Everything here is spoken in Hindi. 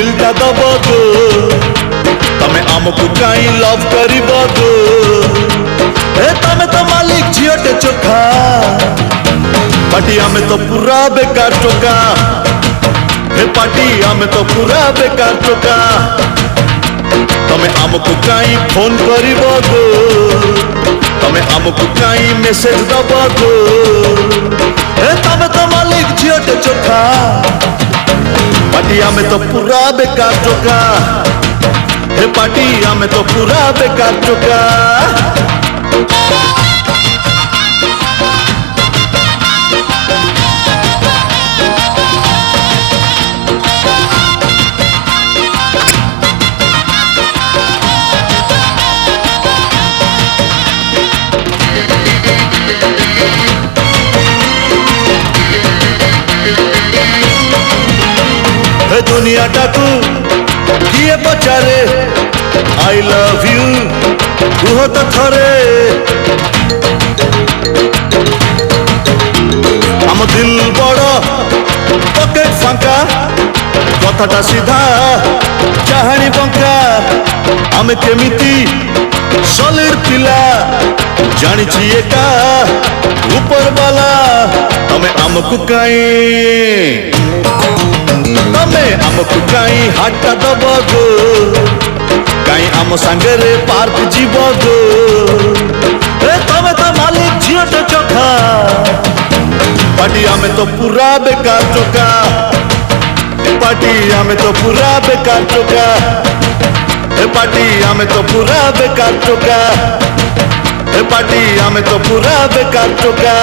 दिलटा दब गो तमे आमको काई लव करिब गो ए तमे तो मालिक झियोटे चोखा पार्टी आमे तो पूरा बेकार टोका हे पार्टी आमे तो पूरा बेकार टोका तमे आमको काई फोन करिब गो तमे आमको काई मेसेज दब गो ए तमे तो मालिक झियोटे चोखा पार्टी आमे तो पूरा बेकार टोका हे पार्टी आमे तो पूरा बेकार टोका दुनिया टाकू किए पचारे आई लव यू कुह तो थरे आम दिल बड़ पकेट फांका कथाटा सीधा चाहाणी बंका आमे केमिति सॉलिड पिला जानिछि एका ऊपर वाला तमे आमको काई तमे आमको काई हाटा दब गो काई आम सांगरे पार्क जीव गो ए तमे तो मालिक झियोटे चोखा पार्टी आमे तो पूरा बेकार टोका पार्टी आमे तो पूरा बेकार टोका ए पार्टी आमे तो पूरा बेकार टोका ए पार्टी आमे तो पूरा बेकार टोका